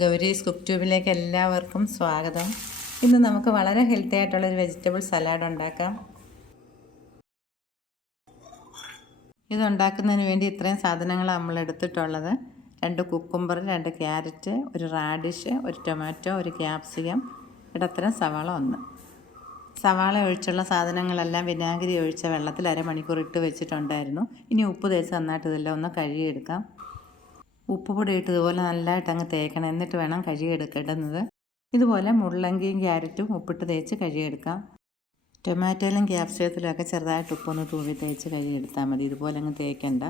Gowri's cook ട്യൂബിലേക്ക് എല്ലാവർക്കും സ്വാഗതം. ഇന്ന് നമുക്ക് വളരെ ഹെൽത്തി ആയിട്ടുള്ളൊരു വെജിറ്റബിൾ സലാഡ് ഉണ്ടാക്കാം. ഇതുണ്ടാക്കുന്നതിന് വേണ്ടി ഇത്രയും സാധനങ്ങൾ നമ്മൾ എടുത്തിട്ടുള്ളത്: 2 കുക്കുംബർ, 2 ക്യാരറ്റ്, ഒരു റാഡിഷ്, ഒരു ടൊമാറ്റോ, ഒരു ക്യാപ്സിക്കം, ഇടത്തരം സവാള 1. സവാള ഒഴിച്ചുള്ള സാധനങ്ങളെല്ലാം വിനാഗിരി ഒഴിച്ച വെള്ളത്തിൽ അരമണിക്കൂർ ഇട്ട് വെച്ചിട്ടുണ്ടായിരുന്നു. ഇനി ഉപ്പ് തേച്ച് നന്നായിട്ട് ഇതെല്ലാം ഒന്ന് കഴുകിയെടുക്കാം. ഉപ്പുപൊടി ഇട്ട് ഇതുപോലെ നല്ലതായിട്ട് അങ്ങ് തേക്കണം, എന്നിട്ട് വേണം കഴുകിയെടുക്കേണ്ടുന്നത്. ഇതുപോലെ മുള്ളങ്കിയും ക്യാരറ്റും ഉപ്പിട്ട് തേച്ച് കഴുകിയെടുക്കാം. ടൊമാറ്റോയിലും ക്യാപ്സിക്കത്തിലും ഒക്കെ ചെറുതായിട്ട് ഉപ്പൊന്ന് തൂവി തേച്ച് കഴുകിയെടുത്താൽ മതി. ഇതുപോലെ അങ്ങ് തേക്കണ്ട.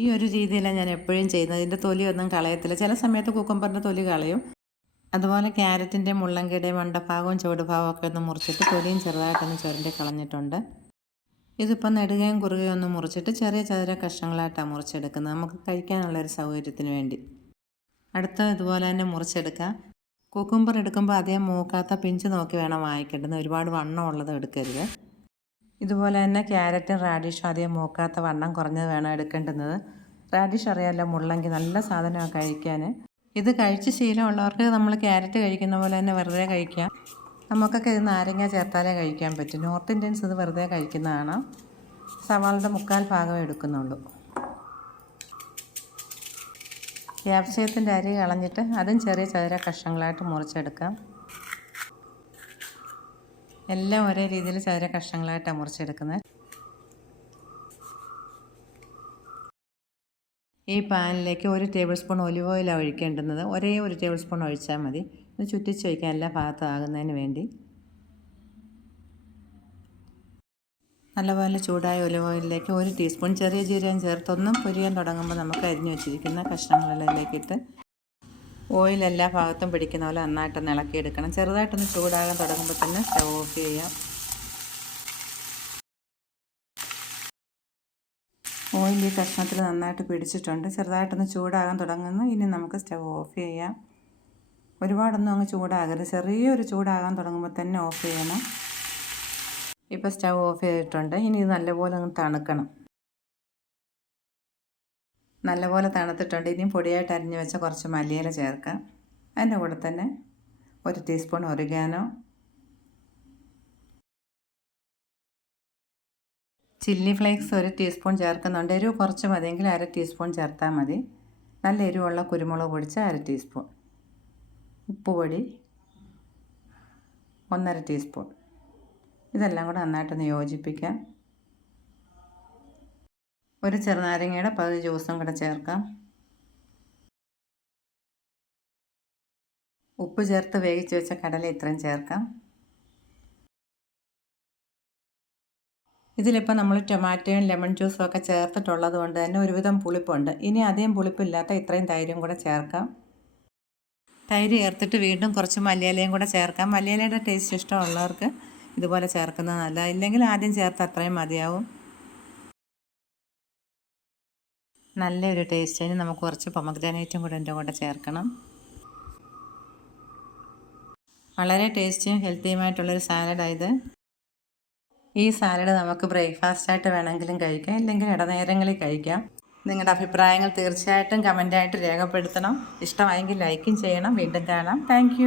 ഈ ഒരു രീതിയിലാണ് ഞാൻ എപ്പോഴും ചെയ്യുന്നത്. ഇതിൻ്റെ തൊലിയൊന്നും കളയത്തില്ല. ചില സമയത്ത് കുക്കുംബറിൻ്റെ തൊലി കളയും. അതുപോലെ ക്യാരറ്റിൻ്റെ മുള്ളങ്കിയുടെയും മണ്ടഭാഗവും ചുവടുഭാഗവും ഒക്കെ ഒന്ന് മുറിച്ചിട്ട് തൊലിയും ചെറുതായിട്ടൊന്ന് ചുരണ്ടി കളഞ്ഞിട്ടുണ്ട്. ഇതിപ്പോൾ നെടുകയും കുറുകയും ഒന്ന് മുറിച്ചിട്ട് ചെറിയ ചെറിയ കഷ്ണങ്ങളായിട്ടാണ് മുറിച്ചെടുക്കുന്നത്, നമുക്ക് കഴിക്കാനുള്ളൊരു സൗകര്യത്തിന് വേണ്ടി. അടുത്ത ഇതുപോലെ തന്നെ മുറിച്ചെടുക്കാം. കുക്കുംബർ എടുക്കുമ്പോൾ അധികം മൂക്കാത്ത പിഞ്ച് നോക്കി വേണം വാങ്ങിക്കേണ്ടത്, ഒരുപാട് വണ്ണം ഉള്ളത് എടുക്കരുത്. ഇതുപോലെ തന്നെ ക്യാരറ്റും റാഡിഷും അധികം മൂക്കാത്ത വണ്ണം കുറഞ്ഞത് വേണം എടുക്കേണ്ടുന്നത്. റാഡിഷ് അറിയാമല്ലോ, മുള്ളങ്കി നല്ല സാധനമാണ് കഴിക്കാൻ. ഇത് കഴിച്ച് ശീലമുള്ളവർക്ക് നമ്മൾ ക്യാരറ്റ് കഴിക്കുന്ന പോലെ തന്നെ വെറുതെ കഴിക്കാം. നമുക്കൊക്കെ ഇത് നാരങ്ങ ചേർത്താലേ കഴിക്കാൻ പറ്റും. നോർത്ത് ഇന്ത്യൻസ് ഇത് വെറുതെ കഴിക്കുന്നതാണ്. സവാളയുടെ 3/4 ഭാഗം എടുക്കുന്നുള്ളൂ. ക്യാപ്സിക്കത്തിൻ്റെ അരി കളഞ്ഞിട്ട് അതും ചെറിയ ചെറിയ കഷ്ണങ്ങളായിട്ട് മുറിച്ചെടുക്കാം. എല്ലാം ഒരേ രീതിയിൽ ചെറിയ കഷ്ണങ്ങളായിട്ടാണ് മുറിച്ചെടുക്കുന്നത്. ഈ പാനിലേക്ക് 1 ടേബിൾ സ്പൂൺ ഒലിവ് ഓയിലാണ് ഒഴിക്കേണ്ടുന്നത്. ഒരേ 1 ടേബിൾ സ്പൂൺ ഒഴിച്ചാൽ മതി. ഇത് ചുറ്റിച്ച് വയ്ക്കാം, എല്ലാ ഭാഗത്തും ആകുന്നതിന് വേണ്ടി. നല്ലപോലെ ചൂടായ ഒലിവ് ഓയിലിലേക്ക് 1 ടീസ്പൂൺ ചെറിയ ജീരകം ചേർത്തൊന്നും പൊരിയാൻ തുടങ്ങുമ്പോൾ നമുക്ക് അരിഞ്ഞു വെച്ചിരിക്കുന്ന കഷ്ണങ്ങളിലേക്കിട്ട് ഓയിൽ എല്ലാ ഭാഗത്തും പിടിക്കുന്ന പോലെ നന്നായിട്ടൊന്ന് ഇളക്കിയെടുക്കണം. ചെറുതായിട്ടൊന്ന് ചൂടാകാൻ തുടങ്ങുമ്പോൾ തന്നെ സ്റ്റവ് ഓഫ് ചെയ്യാം. ഓയിൽ ഈ കഷ്ണത്തിൽ നന്നായിട്ട് പിടിച്ചിട്ടുണ്ട്. ചെറുതായിട്ടൊന്ന് ചൂടാകാൻ തുടങ്ങുന്നു. ഇനി നമുക്ക് സ്റ്റവ് ഓഫ് ചെയ്യാം. ഒരുപാടൊന്നും അങ്ങ് ചൂടാകരുത്, ചെറിയൊരു ചൂടാകാൻ തുടങ്ങുമ്പോൾ തന്നെ ഓഫ് ചെയ്യണം. ഇപ്പോൾ സ്റ്റവ് ഓഫ് ചെയ്തിട്ടുണ്ട്. ഇനി ഇത് നല്ലപോലെ ഒന്ന് തണുക്കണം. നല്ലപോലെ തണുത്തിട്ടുണ്ട്. ഇനിയും പൊടിയായിട്ട് അരിഞ്ഞ് വെച്ച കുറച്ച് മല്ലിയില ചേർക്കാം. അതിൻ്റെ കൂടെ തന്നെ 1 teaspoon oregano, chilli flakes 1 teaspoon ചേർക്കുന്നുണ്ട്. എരിവ് കുറച്ച് മതിയെങ്കിൽ 1/2 ടീസ്പൂൺ ചേർത്താൽ മതി. നല്ല എരിവുള്ള കുരുമുളക് പൊടിച്ച 1/2 ടീസ്പൂൺ, ഉപ്പുപൊടി 1/2 ടീസ്പൂൺ. ഇതെല്ലാം കൂടെ നന്നായിട്ടൊന്ന് യോജിപ്പിക്കാം. ഒരു ചെറുനാരങ്ങയുടെ പകുതി ജ്യൂസും കൂടെ ചേർക്കാം. ഉപ്പ് ചേർത്ത് വേവിച്ച് വെച്ച കടല ഇത്രയും ചേർക്കാം. ഇതിലിപ്പോൾ നമ്മൾ ടൊമാറ്റോയും ലെമൺ ജ്യൂസും ഒക്കെ ചേർത്തിട്ടുള്ളത് കൊണ്ട് തന്നെ ഒരുവിധം പുളിപ്പുണ്ട്. ഇനി അധികം പുളിപ്പില്ലാത്ത ഇത്രയും തൈരും കൂടെ ചേർക്കാം. തൈര് ചേർത്തിട്ട് വീണ്ടും കുറച്ച് മല്ലിയിലയും കൂടെ ചേർക്കാം. മല്ലിയിലയുടെ ടേസ്റ്റ് ഇഷ്ടമുള്ളവർക്ക് ഇതുപോലെ ചേർക്കുന്നത് നല്ലതാണ്, ഇല്ലെങ്കിൽ ആദ്യം ചേർത്ത് അത്രയും മതിയാവും. നല്ലൊരു ടേസ്റ്റിന് നമുക്ക് കുറച്ച് പൊമഗ്രാനൈറ്റും കൂടെ എൻ്റെ കൂടെ ചേർക്കണം. വളരെ ടേസ്റ്റിയും ഹെൽത്തിയുമായിട്ടുള്ളൊരു സാലഡാണ് ഇത്. ഈ സാലഡ് നമുക്ക് ബ്രേക്ക്ഫാസ്റ്റായിട്ട് വേണമെങ്കിലും കഴിക്കാം, ഇല്ലെങ്കിൽ ഇടനേരങ്ങളിൽ കഴിക്കാം. നിങ്ങളുടെ അഭിപ്രായങ്ങൾ തീർച്ചയായിട്ടും കമൻ്റായിട്ട് രേഖപ്പെടുത്തണം. ഇഷ്ടമായെങ്കിൽ ലൈക്കും ചെയ്യണം. വീണ്ടും കാണാം. താങ്ക്